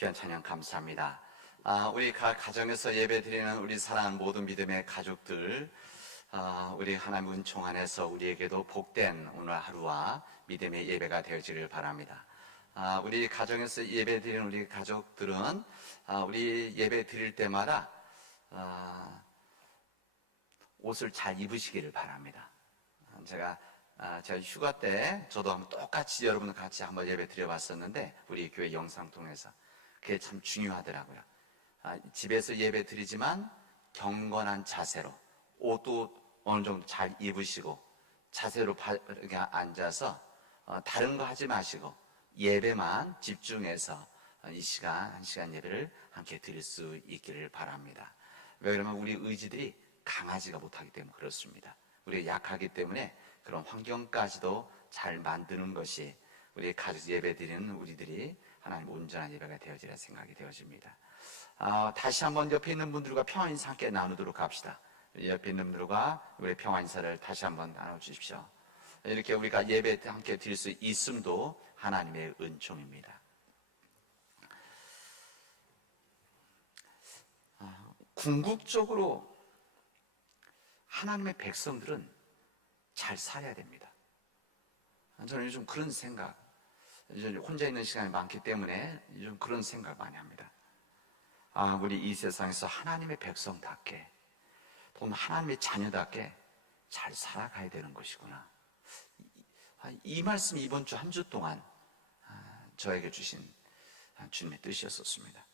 귀한 찬양 감사합니다. 우리 가정에서 예배 드리는 우리 사랑하는 모든 믿음의 가족들, 우리 하나님 은총 안에서 우리에게도 복된 오늘 하루와 믿음의 예배가 되어지길 바랍니다. 우리 가정에서 예배 드리는 우리 가족들은 우리 예배 드릴 때마다 옷을 잘 입으시기를 바랍니다. 제가 휴가 때 저도 한번 똑같이 여러분과 같이 한번 예배 드려봤었는데 우리 교회 영상 통해서 그게 참 중요하더라고요. 집에서 예배 드리지만 경건한 자세로 옷도 어느 정도 잘 입으시고 자세로 이렇게 앉아서 다른 거 하지 마시고 예배만 집중해서 이 시간 한 시간 예배를 함께 드릴 수 있기를 바랍니다. 왜 그러면 우리 의지들이 강하지가 못하기 때문에 그렇습니다. 우리가 약하기 때문에 그런 환경까지도 잘 만드는 것이 우리 가족 예배 드리는 우리들이 하나님 온전한 예배가 되어지라 생각이 되어집니다. 다시 한번 옆에 있는 분들과 평안 인사 함께 나누도록 합시다. 옆에 있는 분들과 우리 평안 인사를 다시 한번 나눠주십시오. 이렇게 우리가 예배 함께 드릴 수 있음도 하나님의 은총입니다. 궁극적으로 하나님의 백성들은 잘 살아야 됩니다. 저는 요즘 그런 생각, 혼자 있는 시간이 많기 때문에 요즘 그런 생각 많이 합니다. 우리 이 세상에서 하나님의 백성답게, 또는 하나님의 자녀답게 잘 살아가야 되는 것이구나. 이 말씀이 이번 주 한 주 동안 저에게 주신 주님의 뜻이었었습니다.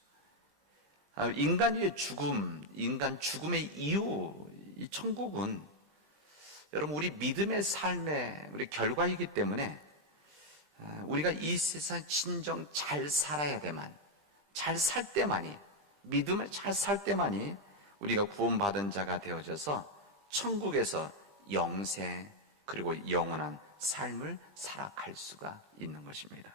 인간의 죽음, 인간 죽음의 이후 이 천국은 여러분 우리 믿음의 삶의 우리 결과이기 때문에 우리가 이 세상 진정 잘 살아야 되만, 잘 살 때만이, 믿음을 잘 살 때만이 우리가 구원받은 자가 되어져서 천국에서 영생 그리고 영원한 삶을 살아갈 수가 있는 것입니다.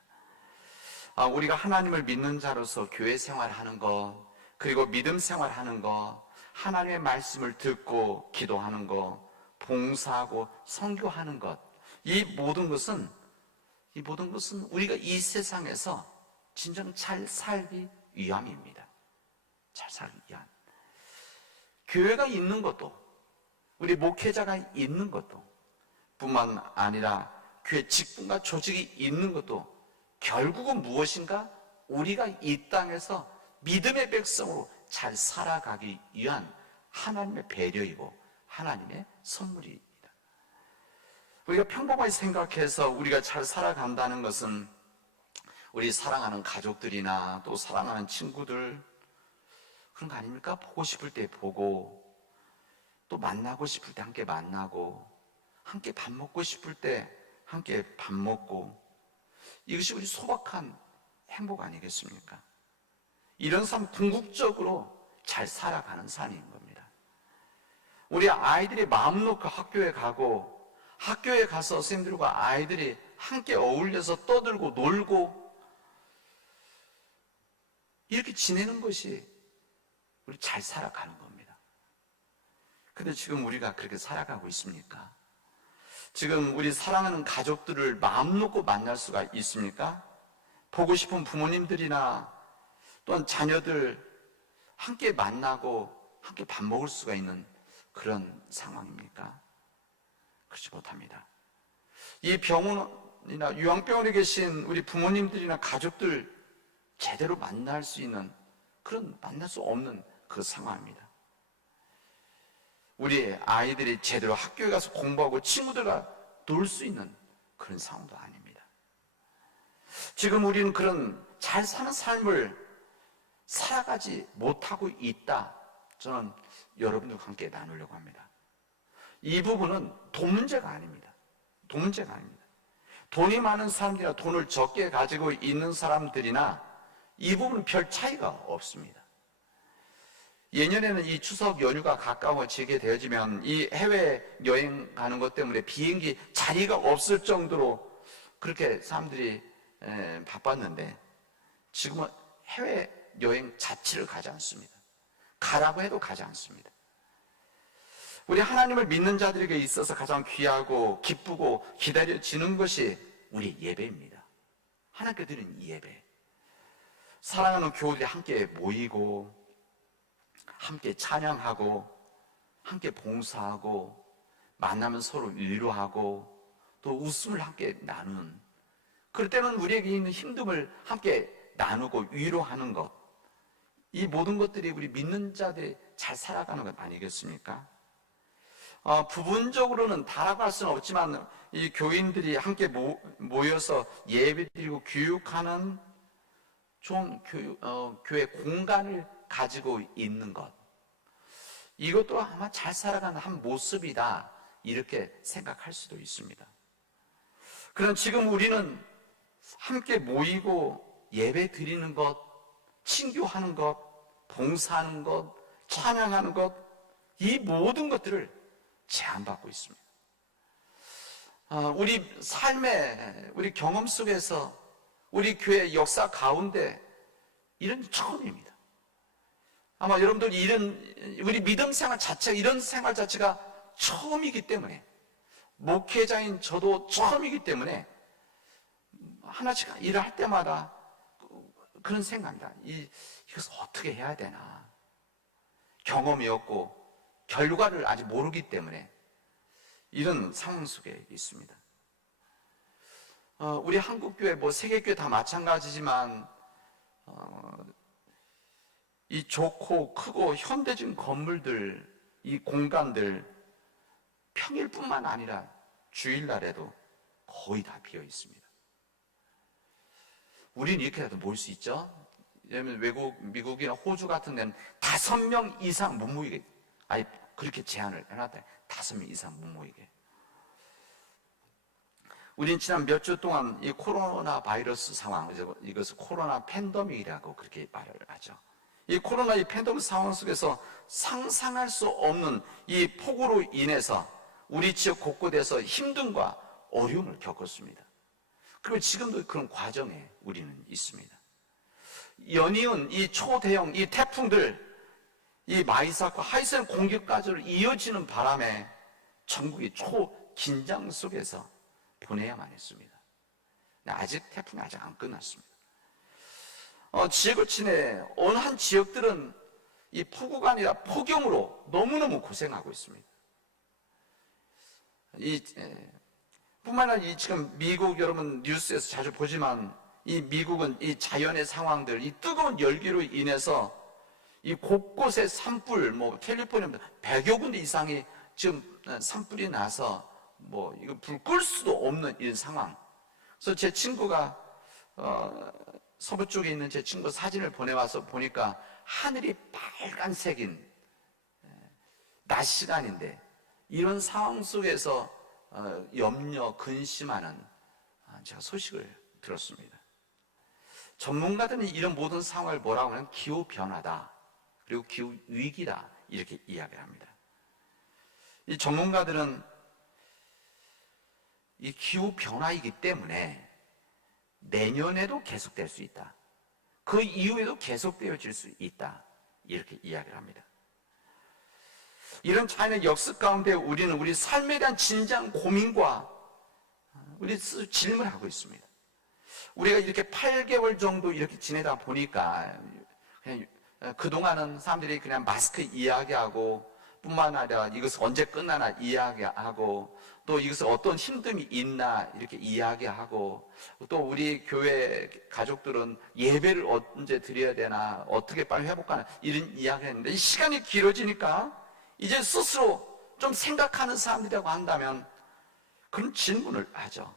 우리가 하나님을 믿는 자로서 교회 생활하는 것, 그리고 믿음 생활하는 것, 하나님의 말씀을 듣고 기도하는 것, 봉사하고 선교하는 것, 이 모든 것은 우리가 이 세상에서 진정 잘 살기 위함입니다. 잘 살기 위함. 교회가 있는 것도, 우리 목회자가 있는 것도 뿐만 아니라 교회 직분과 조직이 있는 것도 결국은 무엇인가? 우리가 이 땅에서 믿음의 백성으로 잘 살아가기 위한 하나님의 배려이고 하나님의 선물입니다. 우리가 평범하게 생각해서 우리가 잘 살아간다는 것은 우리 사랑하는 가족들이나 또 사랑하는 친구들 그런 거 아닙니까? 보고 싶을 때 보고, 또 만나고 싶을 때 함께 만나고, 함께 밥 먹고 싶을 때 함께 밥 먹고, 이것이 우리 소박한 행복 아니겠습니까? 이런 삶 궁극적으로 잘 살아가는 삶인 겁니다. 우리 아이들이 마음 놓고 학교에 가고, 학교에 가서 선생님들과 아이들이 함께 어울려서 떠들고 놀고 이렇게 지내는 것이 우리 잘 살아가는 겁니다. 근데 지금 우리가 그렇게 살아가고 있습니까? 지금 우리 사랑하는 가족들을 마음 놓고 만날 수가 있습니까? 보고 싶은 부모님들이나 또한 자녀들 함께 만나고 함께 밥 먹을 수가 있는 그런 상황입니까? 그렇지 못합니다. 이 병원이나 요양병원에 계신 우리 부모님들이나 가족들 제대로 만날 수 있는 그런 만날 수 없는 그 상황입니다. 우리 아이들이 제대로 학교에 가서 공부하고 친구들과 놀 수 있는 그런 상황도 아닙니다. 지금 우리는 그런 잘 사는 삶을 살아가지 못하고 있다. 저는 여러분들과 함께 나누려고 합니다. 이 부분은 돈 문제가 아닙니다. 돈 문제가 아닙니다. 돈이 많은 사람들이나 돈을 적게 가지고 있는 사람들이나 이 부분은 별 차이가 없습니다. 예년에는 이 추석 연휴가 가까워지게 되어지면 이 해외 여행 가는 것 때문에 비행기 자리가 없을 정도로 그렇게 사람들이 바빴는데 지금은 해외 여행 자체를 가지 않습니다. 가라고 해도 가지 않습니다. 우리 하나님을 믿는 자들에게 있어서 가장 귀하고 기쁘고 기다려지는 것이 우리 예배입니다. 하나님께 드리는 이 예배. 사랑하는 교우들이 함께 모이고 함께 찬양하고 함께 봉사하고 만나면 서로 위로하고 또 웃음을 함께 나누는, 그럴 때는 우리에게 있는 힘듦을 함께 나누고 위로하는 것, 이 모든 것들이 우리 믿는 자들이 잘 살아가는 것 아니겠습니까? 부분적으로는 다라고 할 수는 없지만 이 교인들이 함께 모여서 예배드리고 교육하는 좀 교회 공간을 가지고 있는 것, 이것도 아마 잘 살아가는 한 모습이다, 이렇게 생각할 수도 있습니다. 그럼 지금 우리는 함께 모이고 예배 드리는 것, 친교하는 것, 봉사하는 것, 찬양하는 것, 이 모든 것들을 제한받고 있습니다. 우리 삶의 우리 경험 속에서 우리 교회 역사 가운데 이런 처음입니다. 아마 여러분들 우리 믿음 생활 자체, 이런 생활 자체가 처음이기 때문에, 목회자인 저도 처음이기 때문에 하나씩 일을 할 때마다 그런 생각입니다. 이것을 어떻게 해야 되나. 경험이 없고 결과를 아직 모르기 때문에 이런 상황 속에 있습니다. 우리 한국교회, 세계교회 다 마찬가지지만 이 좋고 크고 현대적인 건물들, 이 공간들 평일뿐만 아니라 주일날에도 거의 다 비어 있습니다. 우리는 이렇게라도 모일 수 있죠. 예를 들면 미국이나 호주 같은 데는 5명 이상 못 모이게, 아예 그렇게 제한을 해놨다. 5명 이상 못 모이게. 우린 지난 몇 주 동안 이 코로나 바이러스 상황, 이것을 코로나 팬데믹이라고 그렇게 말을 하죠. 이 코로나 팬데믹 상황 속에서 상상할 수 없는 이 폭우로 인해서 우리 지역 곳곳에서 힘듦과 어려움을 겪었습니다. 그리고 지금도 그런 과정에 우리는 있습니다. 연이은 이 초대형 이 태풍들, 이 마이삭과 하이센 공격까지 이어지는 바람에 전국이 초긴장 속에서 보내야만 했습니다. 아직 태풍이 아직 안 끝났습니다. 지역을 지내 어느 한 지역들은 이 폭우가 아니라 폭염으로 너무너무 고생하고 있습니다. 뿐만 아니라 지금 미국, 여러분 뉴스에서 자주 보지만 이 미국은 이 자연의 상황들, 이 뜨거운 열기로 인해서 이 곳곳에 산불, 캘리포니아 100여 군데 이상이 지금 산불이 나서 이거 불 끌 수도 없는 이런 상황. 그래서 제 친구가 서부 쪽에 있는 제 친구 사진을 보내와서 보니까 하늘이 빨간색인 낮 시간인데 이런 상황 속에서 염려, 근심하는 제가 소식을 들었습니다. 전문가들은 이런 모든 상황을 뭐라고 하면 기후변화다, 그리고 기후위기다, 이렇게 이야기를 합니다. 이 전문가들은 이 기후변화이기 때문에 내년에도 계속될 수 있다, 그 이후에도 계속되어질 수 있다, 이렇게 이야기를 합니다. 이런 차이는 역습 가운데 우리는 우리 삶에 대한 진지한 고민과 우리 스스로 질문을 하고 있습니다. 우리가 이렇게 8개월 정도 이렇게 지내다 보니까 그냥 그동안은 사람들이 그냥 마스크 이야기하고 뿐만 아니라 이것을 언제 끝나나 이야기하고 또 이것을 어떤 힘듦이 있나 이렇게 이야기하고 또 우리 교회 가족들은 예배를 언제 드려야 되나 어떻게 빨리 회복하나 이런 이야기했는데 이 시간이 길어지니까 이제 스스로 좀 생각하는 사람들이라고 한다면 그런 질문을 하죠.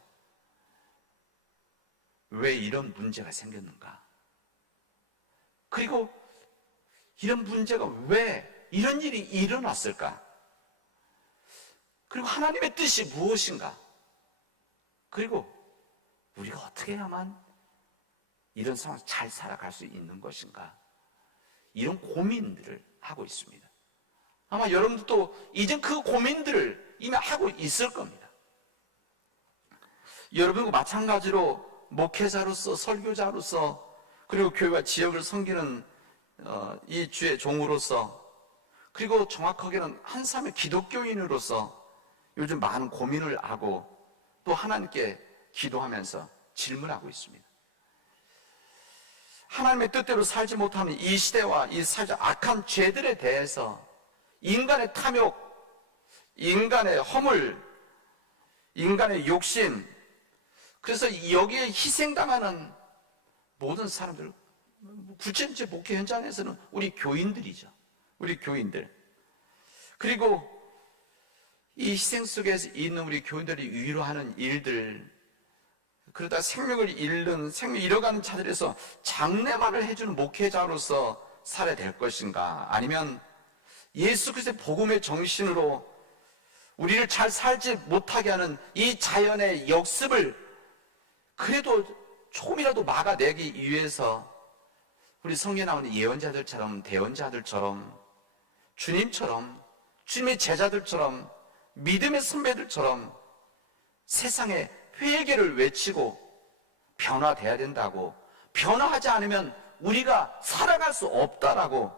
왜 이런 문제가 생겼는가? 그리고 이런 문제가 왜 이런 일이 일어났을까? 그리고 하나님의 뜻이 무엇인가? 그리고 우리가 어떻게 해야만 이런 상황에서 잘 살아갈 수 있는 것인가? 이런 고민들을 하고 있습니다. 아마 여러분들도 이젠 그 고민들을 이미 하고 있을 겁니다. 여러분과 마찬가지로 목회자로서, 설교자로서, 그리고 교회와 지역을 섬기는 이 주의 종으로서, 그리고 정확하게는 한 사람의 기독교인으로서 요즘 많은 고민을 하고 또 하나님께 기도하면서 질문하고 있습니다. 하나님의 뜻대로 살지 못하는 이 시대와 이 사회적 악한 죄들에 대해서 인간의 탐욕, 인간의 허물, 인간의 욕심, 그래서 여기에 희생당하는 모든 사람들, 구체적 목회 현장에서는 우리 교인들이죠. 우리 교인들. 그리고 이 희생 속에서 있는 우리 교인들이 위로하는 일들, 그러다 생명을 잃어가는 자들에서 장래말을 해주는 목회자로서 살아야 될 것인가? 아니면 예수 그리스도의 복음의 정신으로 우리를 잘 살지 못하게 하는 이 자연의 역습을 그래도 조금이라도 막아내기 위해서 우리 성경에 나오는 예언자들처럼, 대언자들처럼, 주님처럼, 주님의 제자들처럼, 믿음의 선배들처럼 세상에 회개를 외치고 변화돼야 된다고, 변화하지 않으면 우리가 살아갈 수 없다라고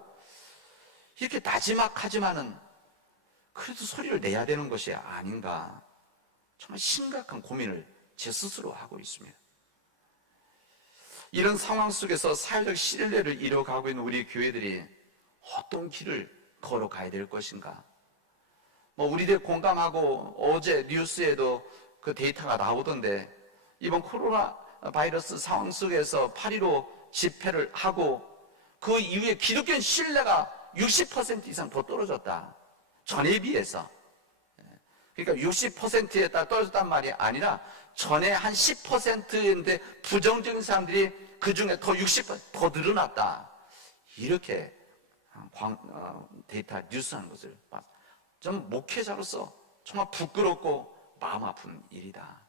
이렇게 나지막하지만은 그래도 소리를 내야 되는 것이 아닌가, 정말 심각한 고민을 제 스스로 하고 있습니다. 이런 상황 속에서 사회적 신뢰를 잃어가고 있는 우리 교회들이 어떤 길을 걸어가야 될 것인가? 우리들 공감하고, 어제 뉴스에도 그 데이터가 나오던데, 이번 코로나 바이러스 상황 속에서 8.15 집회를 하고 그 이후에 기독교인 신뢰가 60% 이상 더 떨어졌다. 전에 비해서. 그러니까 60%에 따라 떨어졌단 말이 아니라 전에 한 10%인데 부정적인 사람들이 그 중에 더 60%더 늘어났다. 이렇게 데이터 뉴스하는 것을 봤습니다. 좀 목회자로서 정말 부끄럽고 마음 아픈 일이다.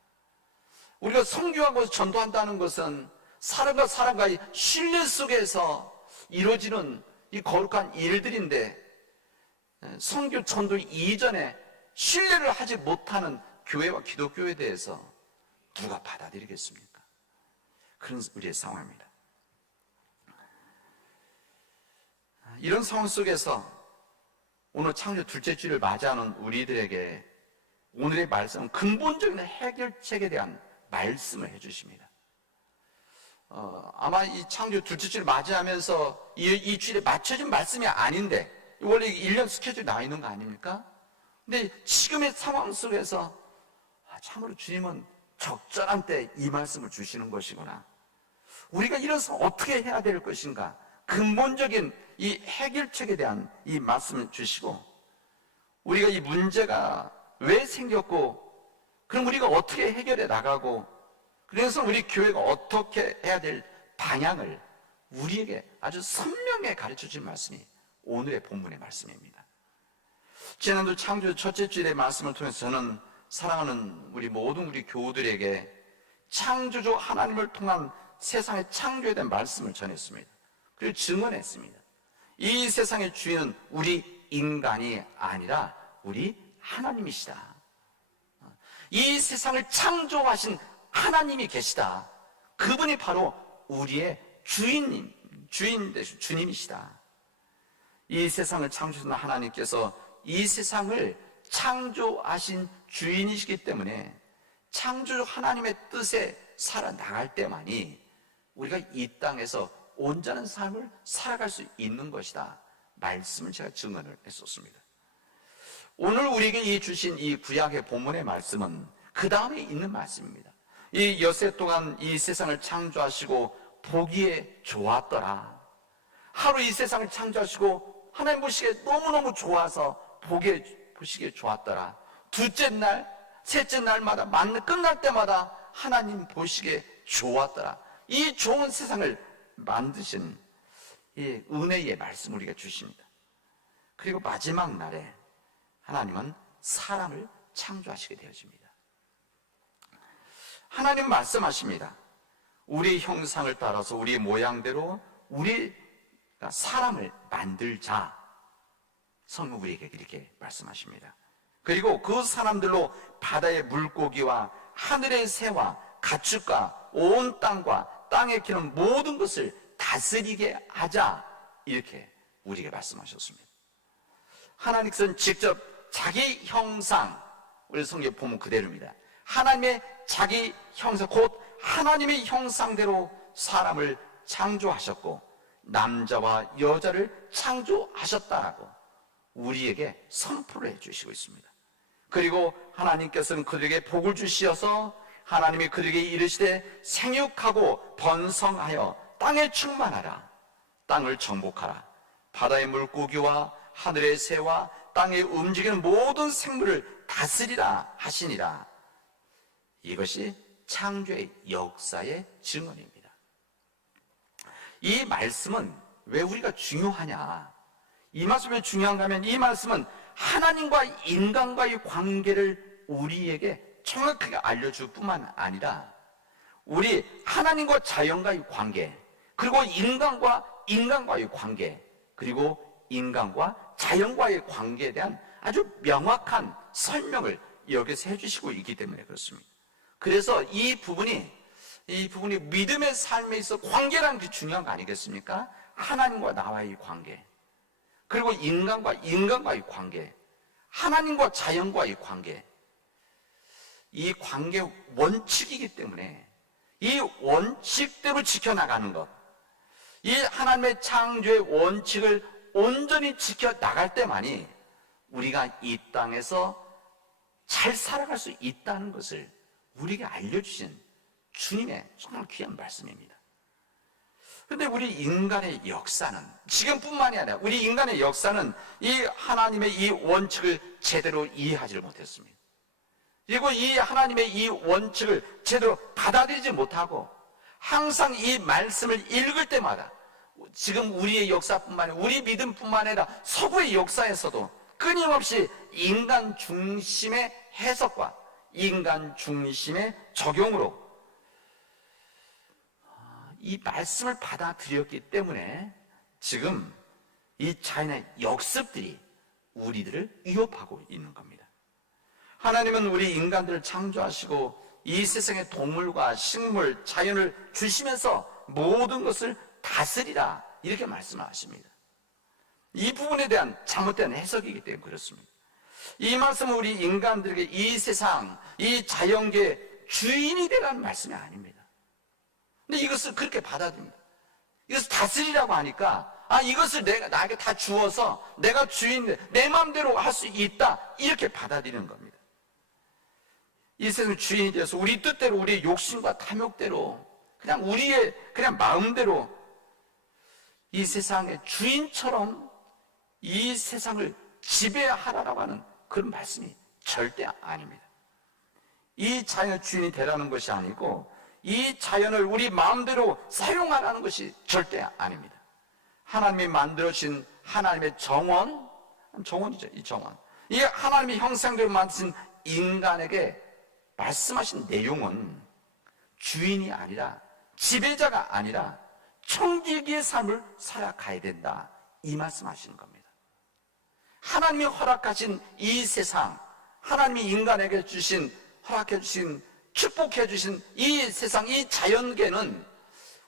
우리가 선교하고 전도한다는 것은 사람과 사람과의 신뢰 속에서 이루어지는 이 거룩한 일들인데, 선교 전도 이전에 신뢰를 하지 못하는 교회와 기독교에 대해서 누가 받아들이겠습니까? 그런 우리의 상황입니다. 이런 상황 속에서 오늘 창조 둘째 주를 맞이하는 우리들에게 오늘의 말씀은 근본적인 해결책에 대한 말씀을 해주십니다. 아마 이 창조 둘째 주를 맞이하면서 이 주일에 맞춰진 말씀이 아닌데, 원래 1년 스케줄이 나와 있는 거 아닙니까? 근데 지금의 상황 속에서 참으로 주님은 적절한 때 이 말씀을 주시는 것이구나. 우리가 이런 상황 어떻게 해야 될 것인가? 근본적인 이 해결책에 대한 이 말씀을 주시고, 우리가 이 문제가 왜 생겼고, 그럼 우리가 어떻게 해결해 나가고, 그래서 우리 교회가 어떻게 해야 될 방향을 우리에게 아주 선명하게 가르쳐 준 말씀이 오늘의 본문의 말씀입니다. 지난주 창조 첫째 주일의 말씀을 통해서 저는 사랑하는 우리 모든 우리 교우들에게 창조주 하나님을 통한 세상의 창조에 대한 말씀을 전했습니다. 그리고 증언했습니다. 이 세상의 주인은 우리 인간이 아니라 우리 하나님이시다. 이 세상을 창조하신 하나님이 계시다. 그분이 바로 우리의 주님이시다. 이 세상을 창조하신 하나님께서 이 세상을 창조하신 주인이시기 때문에 창조주 하나님의 뜻에 살아나갈 때만이 우리가 이 땅에서 온전한 삶을 살아갈 수 있는 것이다. 말씀을 제가 증언을 했었습니다. 오늘 우리에게 이 주신 이 구약의 본문의 말씀은 그 다음에 있는 말씀입니다. 이 엿새 동안 이 세상을 창조하시고 보기에 좋았더라. 하루 이 세상을 창조하시고 하나님 보시기에 너무너무 좋아서 보시기에 좋았더라. 둘째 날, 셋째 날마다 끝날 때마다 하나님 보시기에 좋았더라. 이 좋은 세상을 만드신 이 은혜의 말씀을 우리가 주십니다. 그리고 마지막 날에 하나님은 사람을 창조하시게 되어집니다. 하나님 말씀하십니다. 우리 형상을 따라서 우리 모양대로 우리가 사람을 만들자. 성경 우리에게 이렇게 말씀하십니다. 그리고 그 사람들로 바다의 물고기와 하늘의 새와 가축과 온 땅과 땅에 기는 모든 것을 다스리게 하자. 이렇게 우리에게 말씀하셨습니다. 하나님께서는 직접 자기 형상, 우리 성경 보면 그대로입니다. 하나님의 자기 형상, 곧 하나님의 형상대로 사람을 창조하셨고 남자와 여자를 창조하셨다라고 우리에게 선포를 해주시고 있습니다. 그리고 하나님께서는 그들에게 복을 주시어서 하나님이 그들에게 이르시되 생육하고 번성하여 땅에 충만하라. 땅을 정복하라. 바다의 물고기와 하늘의 새와 땅에 움직이는 모든 생물을 다스리라 하시니라. 이것이 창조의 역사의 증언입니다. 이 말씀은 왜 우리가 중요하냐? 이 말씀이 왜 중요한가 하면 이 말씀은 하나님과 인간과의 관계를 우리에게 정확하게 알려줄 뿐만 아니라 우리 하나님과 자연과의 관계, 그리고 인간과의 관계, 그리고 인간과 자연과의 관계에 대한 아주 명확한 설명을 여기서 해주시고 있기 때문에 그렇습니다. 그래서 이 부분이 믿음의 삶에 있어 관계라는 게 중요한 거 아니겠습니까? 하나님과 나와의 관계, 그리고 인간과의 관계, 하나님과 자연과의 관계, 이 관계 원칙이기 때문에 이 원칙대로 지켜나가는 것, 이 하나님의 창조의 원칙을 온전히 지켜나갈 때만이 우리가 이 땅에서 잘 살아갈 수 있다는 것을 우리에게 알려주신 주님의 정말 귀한 말씀입니다. 그런데 우리 인간의 역사는, 지금뿐만이 아니라 우리 인간의 역사는 이 하나님의 이 원칙을 제대로 이해하지를 못했습니다. 그리고 이 하나님의 이 원칙을 제대로 받아들이지 못하고 항상 이 말씀을 읽을 때마다 지금 우리의 역사뿐만 아니라 우리 믿음뿐만 아니라 서구의 역사에서도 끊임없이 인간 중심의 해석과 인간 중심의 적용으로 이 말씀을 받아들였기 때문에 지금 이 자연의 역습들이 우리들을 위협하고 있는 겁니다. 하나님은 우리 인간들을 창조하시고 이 세상의 동물과 식물, 자연을 주시면서 모든 것을 다스리라 이렇게 말씀하십니다. 이 부분에 대한 잘못된 해석이기 때문에 그렇습니다. 이 말씀은 우리 인간들에게 이 세상, 이 자연계의 주인이 되라는 말씀이 아닙니다. 근데 이것을 그렇게 받아들입니다. 이것을 다스리라고 하니까 이것을 나에게 다 주어서 내가 주인인데 내 마음대로 할 수 있다 이렇게 받아들이는 겁니다. 이 세상 주인이 되어서 우리 뜻대로 우리의 욕심과 탐욕대로 그냥 우리의 그냥 마음대로 이 세상의 주인처럼 이 세상을 지배하라고 하는 그런 말씀이 절대 아닙니다. 이 자연의 주인이 되라는 것이 아니고 이 자연을 우리 마음대로 사용하라는 것이 절대 아닙니다. 하나님이 만들어진 하나님의 정원이죠. 이 정원. 이 하나님의 형상대로 만드신 인간에게 말씀하신 내용은 주인이 아니라 지배자가 아니라 청지기의 삶을 살아가야 된다 이 말씀하시는 겁니다. 하나님이 허락하신 이 세상, 하나님이 인간에게 허락해 주신, 축복해 주신 이 세상, 이 자연계는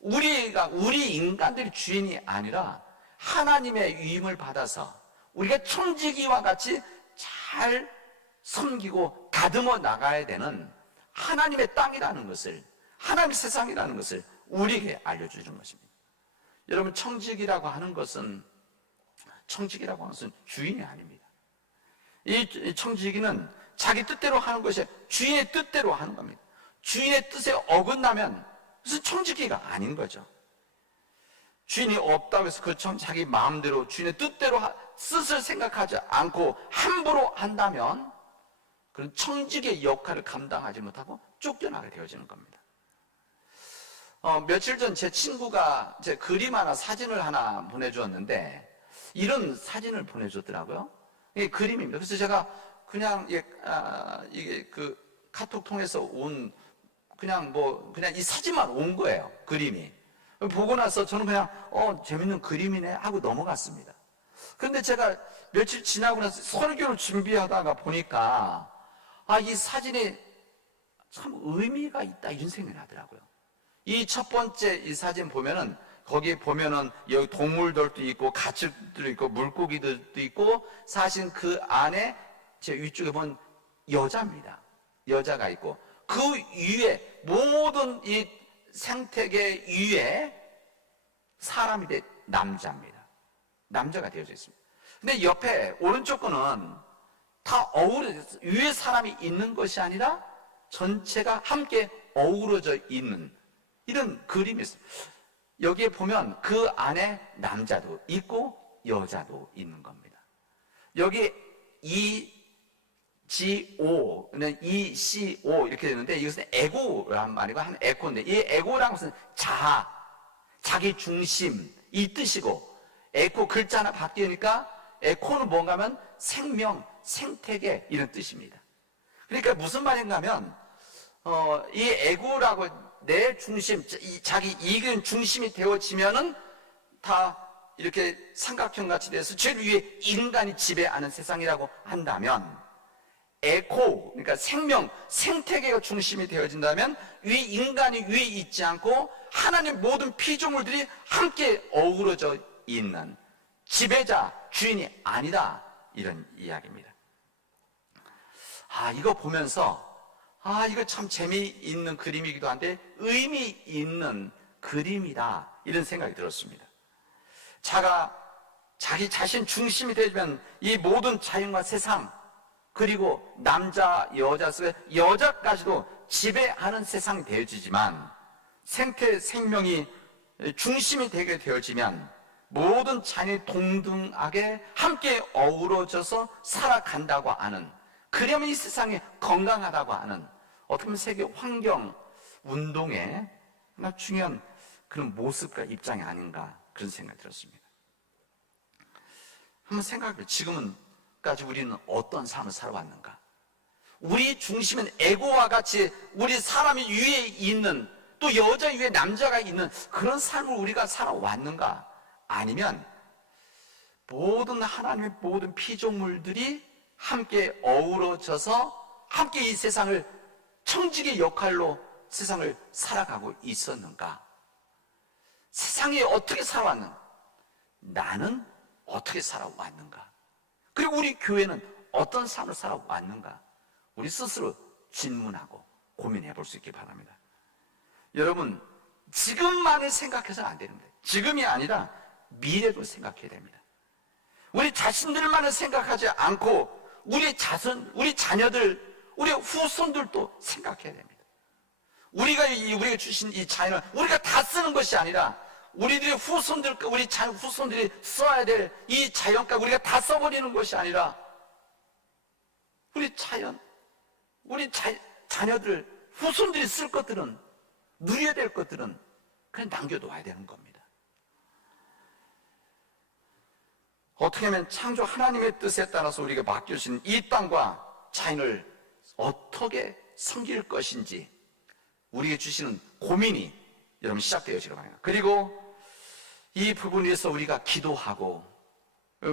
우리 인간들이 주인이 아니라 하나님의 위임을 받아서 우리가 청지기와 같이 잘 섬기고 다듬어 나가야 되는 하나님의 땅이라는 것을, 하나님의 세상이라는 것을 우리에게 알려주는 것입니다. 여러분, 청지기라고 하는 것은 주인이 아닙니다. 이 청지기는 자기 뜻대로 하는 것이 주인의 뜻대로 하는 겁니다. 주인의 뜻에 어긋나면 그것은 청지기가 아닌 거죠. 주인이 없다고 해서 자기 마음대로 주인의 뜻대로 뜻을 생각하지 않고 함부로 한다면 그런 청지기의 역할을 감당하지 못하고 쫓겨나게 되어지는 겁니다. 며칠 전 제 친구가 제 그림 사진을 하나 보내주었는데 이런 사진을 보내줬더라고요. 이게 그림입니다. 그래서 제가 그냥 이게 그 카톡 통해서 온 그냥 이 사진만 온 거예요. 그림이. 보고 나서 저는 그냥 재밌는 그림이네 하고 넘어갔습니다. 그런데 제가 며칠 지나고 나서 설교를 준비하다가 보니까 이 사진이 참 의미가 있다 이런 생각이 나더라고요. 이 첫 번째 이 사진 보면은 거기 보면은 여기 동물들도 있고 가축들도 있고 물고기들도 있고 사실 그 안에 제 위쪽에 보면 여자입니다. 여자가 있고 그 위에 모든 이 생태계 위에 사람이 돼 남자입니다. 남자가 되어져 있습니다. 근데 옆에 오른쪽 거는 다 어우러져, 위에 사람이 있는 것이 아니라 전체가 함께 어우러져 있는 이런 그림이 있어요. 여기에 보면 그 안에 남자도 있고 여자도 있는 겁니다. 여기 EGO는 ECO 이렇게 되는데 이것은 에고란 말이고 한 에코인데 이 에고라는 것은 자아, 자기 중심 이 뜻이고 에코 글자 하나 바뀌니까 에코는 뭔가 하면 생명, 생태계 이런 뜻입니다. 그러니까 무슨 말인가 하면 이 에고라고 내 중심, 자기 이익은 중심이 되어지면은 다 이렇게 삼각형 같이 돼서 제일 위에 인간이 지배하는 세상이라고 한다면 에코, 그러니까 생명, 생태계가 중심이 되어진다면 인간이 위에 있지 않고 하나님 모든 피조물들이 함께 어우러져 있는 지배자, 주인이 아니다 이런 이야기입니다. 이거 보면서 이거 참 재미있는 그림이기도 한데 의미 있는 그림이다 이런 생각이 들었습니다. 자기 자신 중심이 되면 이 모든 자연과 세상 그리고 남자, 여자 속에 여자까지도 지배하는 세상이 되어지지만 생명이 중심이 되게 되어지면 모든 자연이 동등하게 함께 어우러져서 살아간다고 하는 그러면 이 세상이 건강하다고 하는 어떻게 보면 세계 환경 운동의 하나 중요한 그런 모습과 입장이 아닌가 그런 생각이 들었습니다. 한번 생각해보세요. 지금까지 우리는 어떤 삶을 살아왔는가? 우리 중심은 에고와 같이 우리 사람이 위에 있는 또 여자 위에 남자가 있는 그런 삶을 우리가 살아왔는가? 아니면 모든 하나님의 모든 피조물들이 함께 어우러져서 함께 이 세상을 청지기의 역할로 세상을 살아가고 있었는가? 세상이 어떻게 살아왔는가? 나는 어떻게 살아왔는가? 그리고 우리 교회는 어떤 삶을 살아왔는가? 우리 스스로 질문하고 고민해 볼 수 있기 바랍니다. 여러분, 지금만을 생각해서는 안 되는데 지금이 아니라 미래도 생각해야 됩니다. 우리 자신들만을 생각하지 않고 우리 자녀들, 우리 후손들도 생각해야 됩니다. 우리가 주신 이 자연을 우리가 다 쓰는 것이 아니라 우리들의 우리 후손들이 써야 될 이 자연과 우리가 다 써버리는 것이 아니라 우리 자녀들, 후손들이 쓸 것들은 누려야 될 것들은 그냥 남겨둬야 되는 겁니다. 어떻게 하면 창조 하나님의 뜻에 따라서 우리가 맡겨주신 이 땅과 자연을 어떻게 섬길 것인지 우리에게 주시는 고민이 여러분 시작되어지길 바랍니다. 그리고 이 부분에 대해서 우리가 기도하고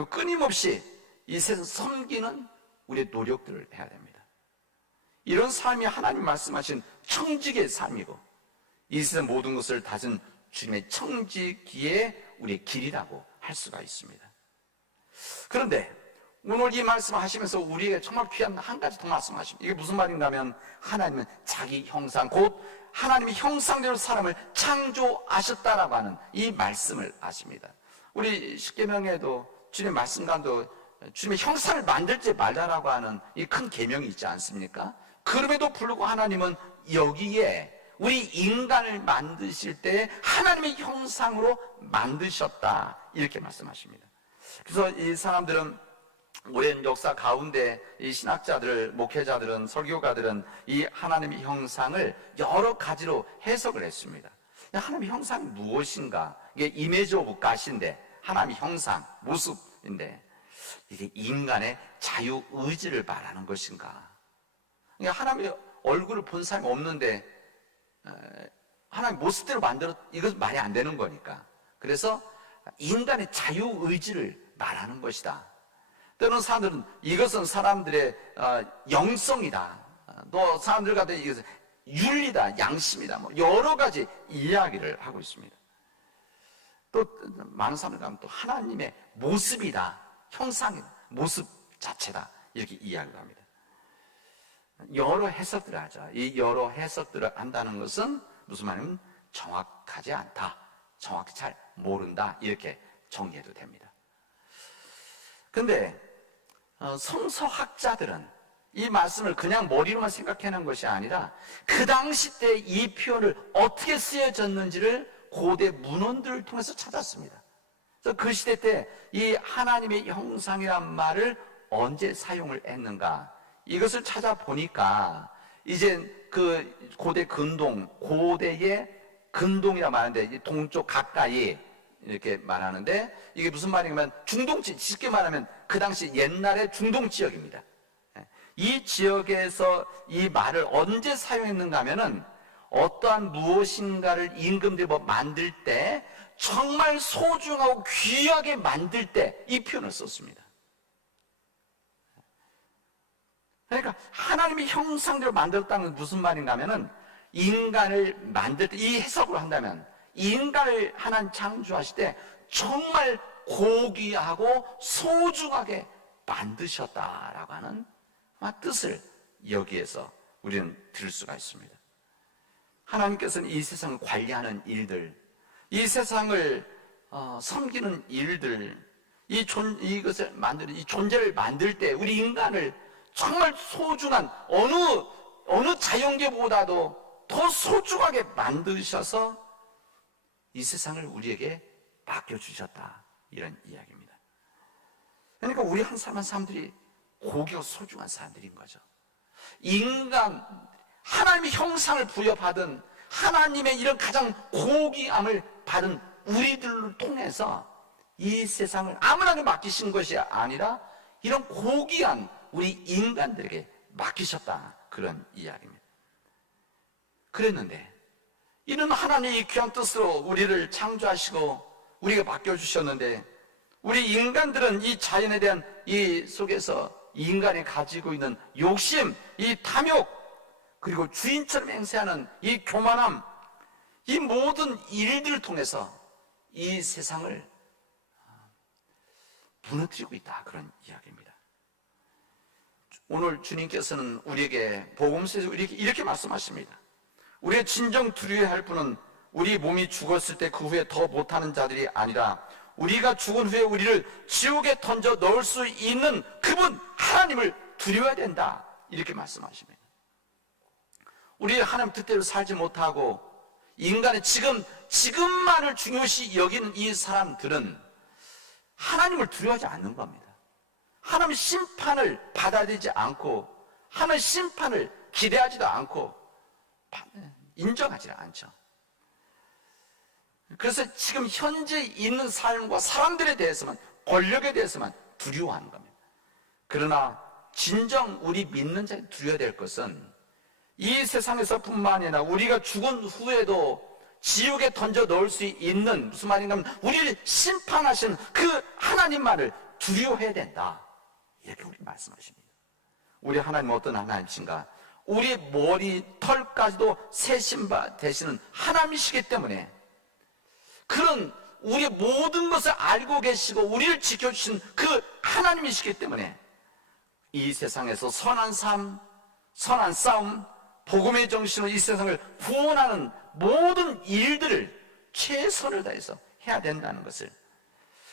끊임없이 이 세상 섬기는 우리의 노력들을 해야 됩니다. 이런 삶이 하나님 말씀하신 청지기의 삶이고 이 세상 모든 것을 다진 주님의 청지기의 우리의 길이라고 할 수가 있습니다. 그런데 오늘 이 말씀을 하시면서 우리에게 정말 귀한 한 가지 더 말씀하십니다. 이게 무슨 말인가 하면 하나님은 자기 형상 곧 하나님의 형상대로 사람을 창조하셨다라고 하는 이 말씀을 하십니다. 우리 십계명에도 주님의 말씀 가운데 주님의 형상을 만들지 말라라고 하는 이 큰 계명이 있지 않습니까? 그럼에도 불구하고 하나님은 여기에 우리 인간을 만드실 때 하나님의 형상으로 만드셨다 이렇게 말씀하십니다. 그래서 이 사람들은 오랜 역사 가운데 이 신학자들, 목회자들은, 설교가들은 이 하나님의 형상을 여러 가지로 해석을 했습니다. 하나님의 형상이 무엇인가? 이게 이미지 오브 갓인데 하나님의 형상, 모습인데 이게 인간의 자유의지를 말하는 것인가? 그러니까 하나님의 얼굴을 본 사람이 없는데 하나님 모습대로 만들어 이것은 말이 안 되는 거니까 그래서 인간의 자유의지를 말하는 것이다. 때로는 사람들은 이것은 사람들의 영성이다. 또 사람들과 이것은 윤리다, 양심이다. 뭐 여러 가지 이야기를 하고 있습니다. 또 많은 사람들 가면 또 하나님의 모습이다, 형상이다, 모습 자체다 이렇게 이야기를 합니다. 여러 해석들을 하죠. 이 여러 해석들을 한다는 것은 무슨 말이냐면 정확하지 않다 정확히 잘 모른다, 이렇게 정리해도 됩니다. 근데 성서학자들은 이 말씀을 그냥 머리로만 생각해낸 것이 아니라 그 당시 때 이 표현을 어떻게 쓰여졌는지를 고대 문헌들을 통해서 찾았습니다. 그래서 그 시대 때 이 하나님의 형상이란 말을 언제 사용을 했는가, 이것을 찾아보니까 이제 그 고대 근동, 고대의 근동이라 말하는데 동쪽 가까이 이렇게 말하는데, 이게 무슨 말이냐면 중동지, 쉽게 말하면 그 당시 옛날의 중동 지역입니다. 이 지역에서 이 말을 언제 사용했는가 하면은 어떠한 무엇인가를 임금들이 만들 때, 정말 소중하고 귀하게 만들 때 이 표현을 썼습니다. 그러니까 하나님의 형상대로 만들었다는 건 무슨 말인가 하면은, 인간을 만들 때, 이 해석으로 한다면 인간을 하나님 창조하실 때 정말 고귀하고 소중하게 만드셨다라고 하는 뜻을 여기에서 우리는 들을 수가 있습니다. 하나님께서는 이 세상을 관리하는 일들, 이 세상을 섬기는 일들, 이것을 만드는, 이 존재를 만들 때 우리 인간을 정말 소중한 어느 자연계보다도 더 소중하게 만드셔서 이 세상을 우리에게 맡겨주셨다, 이런 이야기입니다. 그러니까 우리 한 사람 한 사람들이 고귀하고 소중한 사람들인 거죠. 하나님의 형상을 부여받은, 하나님의 이런 가장 고귀함을 받은 우리들을 통해서 이 세상을 아무나게 맡기신 것이 아니라 이런 고귀한 우리 인간들에게 맡기셨다, 그런 이야기입니다. 그랬는데 이는 하나님의 귀한 뜻으로 우리를 창조하시고 우리가 맡겨주셨는데, 우리 인간들은 이 자연에 대한 이 속에서 인간이 가지고 있는 욕심, 이 탐욕, 그리고 주인처럼 행세하는 이 교만함, 이 모든 일들을 통해서 이 세상을 무너뜨리고 있다, 그런 이야기입니다. 오늘 주님께서는 우리에게 복음서에서 이렇게 말씀하십니다. 우리의 진정 두려워야 할 분은 우리 몸이 죽었을 때 그 후에 더 못하는 자들이 아니라 우리가 죽은 후에 우리를 지옥에 던져 넣을 수 있는 그분 하나님을 두려워야 된다, 이렇게 말씀하십니다. 우리 하나님 뜻대로 살지 못하고 인간의 지금만을 중요시 여기는 이 사람들은 하나님을 두려워하지 않는 겁니다. 하나님의 심판을 받아들이지 않고 하나님의 심판을 기대하지도 않고 인정하지 않죠. 그래서 지금 현재 있는 삶과 사람들에 대해서만, 권력에 대해서만 두려워하는 겁니다. 그러나 진정 우리 믿는 자가 두려워야 될 것은 이 세상에서뿐만 아니라 우리가 죽은 후에도 지옥에 던져 넣을 수 있는, 무슨 말인가 하면 우리를 심판하시는 그 하나님만을 두려워해야 된다, 이렇게 우리 말씀하십니다. 우리 하나님은 어떤 하나님이신가? 우리 머리 털까지도 세신 바 되시는 하나님이시기 때문에, 그런 우리의 모든 것을 알고 계시고 우리를 지켜주신 그 하나님이시기 때문에 이 세상에서 선한 삶, 선한 싸움, 복음의 정신으로 이 세상을 구원하는 모든 일들을 최선을 다해서 해야 된다는 것을,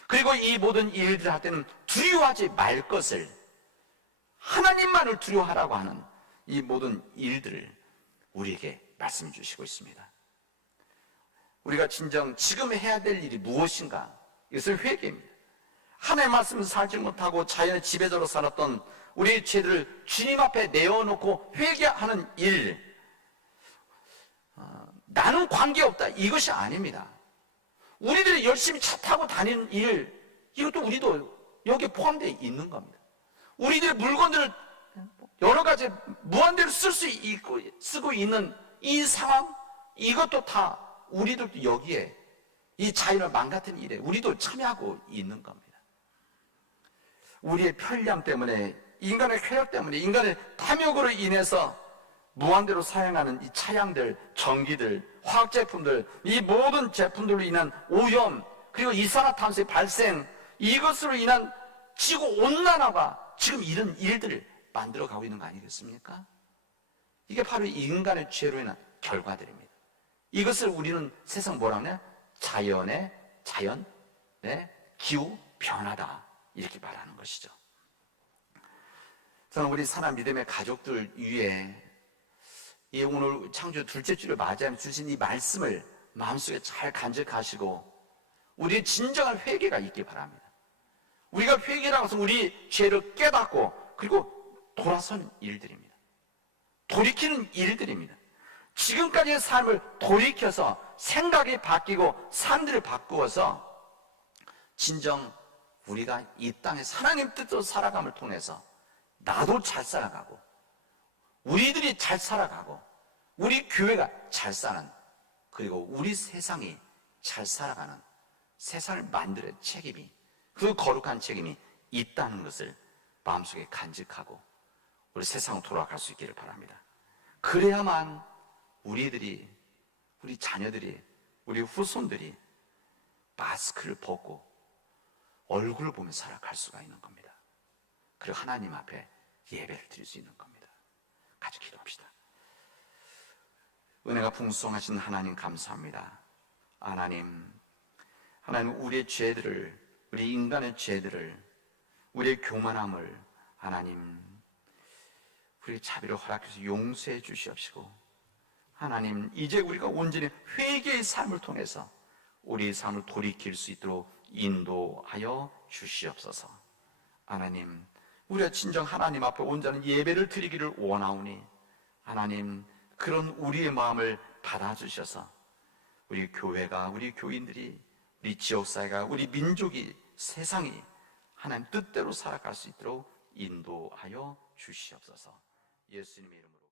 그리고 이 모든 일들을 할 때는 두려워하지 말 것을, 하나님만을 두려워하라고 하는 이 모든 일들을 우리에게 말씀해 주시고 있습니다. 우리가 진정 지금 해야 될 일이 무엇인가? 이것을 회개입니다. 하나님의 말씀을 살지 못하고 자연의 지배자로 살았던 우리의 죄들을 주님 앞에 내어놓고 회개하는 일, 나는 관계없다, 이것이 아닙니다. 우리들이 열심히 차 타고 다니는 일, 이것도 우리도 여기에 포함되어 있는 겁니다. 우리들의 물건들을 여러 가지 무한대로 쓰고 있는 이 상황, 이것도 다 우리들도 여기에 이 자연을 망가뜨리는 일에 우리도 참여하고 있는 겁니다. 우리의 편리함 때문에, 인간의 쾌락 때문에, 인간의 탐욕으로 인해서 무한대로 사용하는 이 차량들, 전기들, 화학제품들, 이 모든 제품들로 인한 오염, 그리고 이산화탄소의 발생, 이것으로 인한 지구온난화가 지금 이런 일들을 만들어가고 있는 거 아니겠습니까? 이게 바로 인간의 죄로 인한 결과들입니다. 이것을 우리는 세상 뭐라 하냐? 자연의 기후 변화다, 이렇게 말하는 것이죠. 저는 우리 사람 믿음의 가족들 위해 이 오늘 창조 둘째 주를 맞이하며 주신 이 말씀을 마음속에 잘 간직하시고 우리의 진정한 회개가 있기 바랍니다. 우리가 회개라고 해서 우리 죄를 깨닫고 그리고 돌아서는 일들입니다. 돌이키는 일들입니다. 지금까지의 삶을 돌이켜서 생각이 바뀌고 삶들을 바꾸어서 진정 우리가 이 땅에서 하나님 뜻대로 살아감을 통해서 나도 잘 살아가고 우리들이 잘 살아가고 우리 교회가 잘 사는, 그리고 우리 세상이 잘 살아가는 세상을 만드는 책임이, 그 거룩한 책임이 있다는 것을 마음속에 간직하고 우리 세상으로 돌아갈 수 있기를 바랍니다. 그래야만 우리들이, 우리 자녀들이, 우리 후손들이 마스크를 벗고 얼굴을 보며 살아갈 수가 있는 겁니다. 그리고 하나님 앞에 예배를 드릴 수 있는 겁니다. 같이 기도합시다. 은혜가 풍성하신 하나님 감사합니다. 하나님 우리의 죄들을, 우리 인간의 죄들을, 우리의 교만함을 하나님 우리의 자비를 허락해서 용서해 주시옵시고, 하나님 이제 우리가 온전히 회개의 삶을 통해서 우리의 삶을 돌이킬 수 있도록 인도하여 주시옵소서. 하나님 우리가 진정 하나님 앞에 온전한 예배를 드리기를 원하오니 하나님 그런 우리의 마음을 받아주셔서 우리 교회가, 우리 교인들이, 우리 지역사회가, 우리 민족이, 세상이 하나님 뜻대로 살아갈 수 있도록 인도하여 주시옵소서. 예수님의 이름으로.